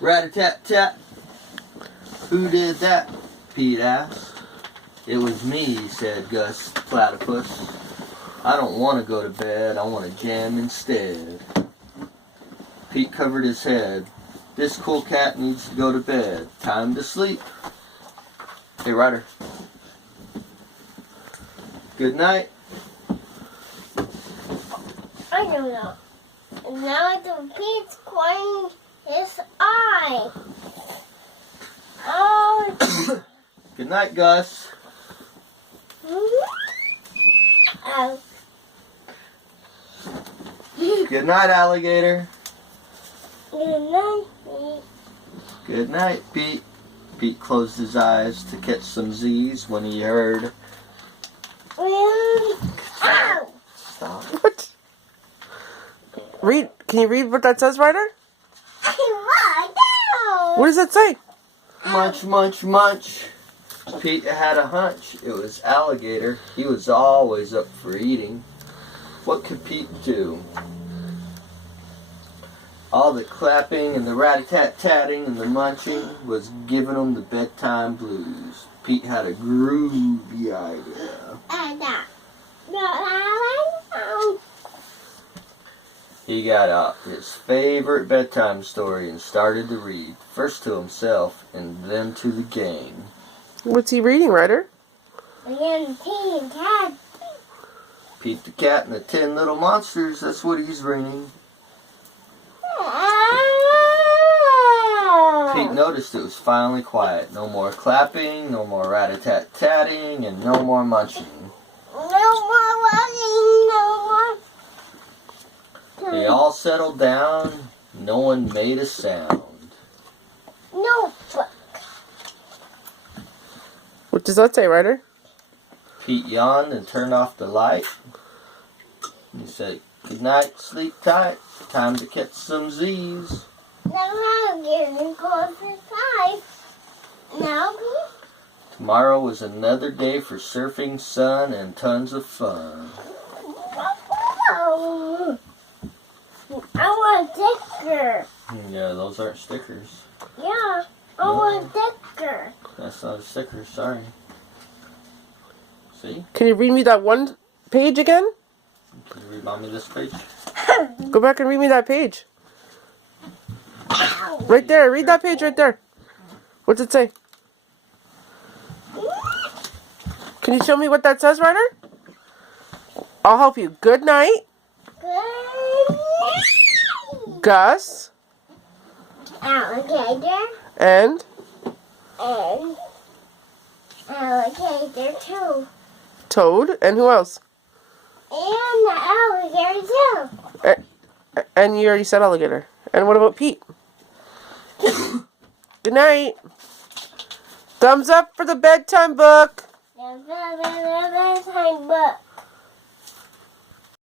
Rat-a-tat-tat. Who did that? Pete asked. It was me, said Gus Platypus. I don't want to go to bed. I want to jam instead. Pete covered his head. This cool cat needs to go to bed. Time to sleep. Hey, Ryder. Good night. I don't know. And now the Pete's crying his eye. Oh. Good night, Gus. Oh. Good night, alligator. Good night, Pete. Good night, Pete. Pete closed his eyes to catch some Z's when he heard. Ow! Stop. What? Read. Can you read what that says, Ryder? What does it say? Munch, munch, munch. Pete had a hunch. It was alligator. He was always up for eating. What could Pete do? All the clapping and the rat-a-tat-tatting and the munching was giving him the bedtime blues. Pete had a groovy idea. He got out his favorite bedtime story and started to read, first to himself and then to the gang. What's he reading, Ryder? Again, Pete and Cat. Pete the Cat and the 10 Little Monsters, that's what he's reading. Pete noticed it was finally quiet. No more clapping, no more rat-a-tat-tatting, and no more munching. No more running, no more. They all settled down. No one made a sound. No book. What does that say, Ryder? Pete yawned and turned off the light. He said, "Good night, sleep tight. Time to catch some Z's." Now I'm getting close to 5. Now, Pete. Tomorrow was another day for surfing, sun, and tons of fun. Oh, I want a sticker. Yeah, those aren't stickers. Yeah, I want a sticker. That's not a sticker, sorry. See? Can you read me that one page again? Can you read Mommy this page? Go back and read me that page. Right there. Read that page right there. What's it say? Can you show me what that says, Ryder? I'll help you. Good night, Gus. Alligator. And And alligator too. Toad. And who else? And the alligator too. And you already said alligator. And what about Pete? Good night. Thumbs up for the bedtime book. The bedtime book.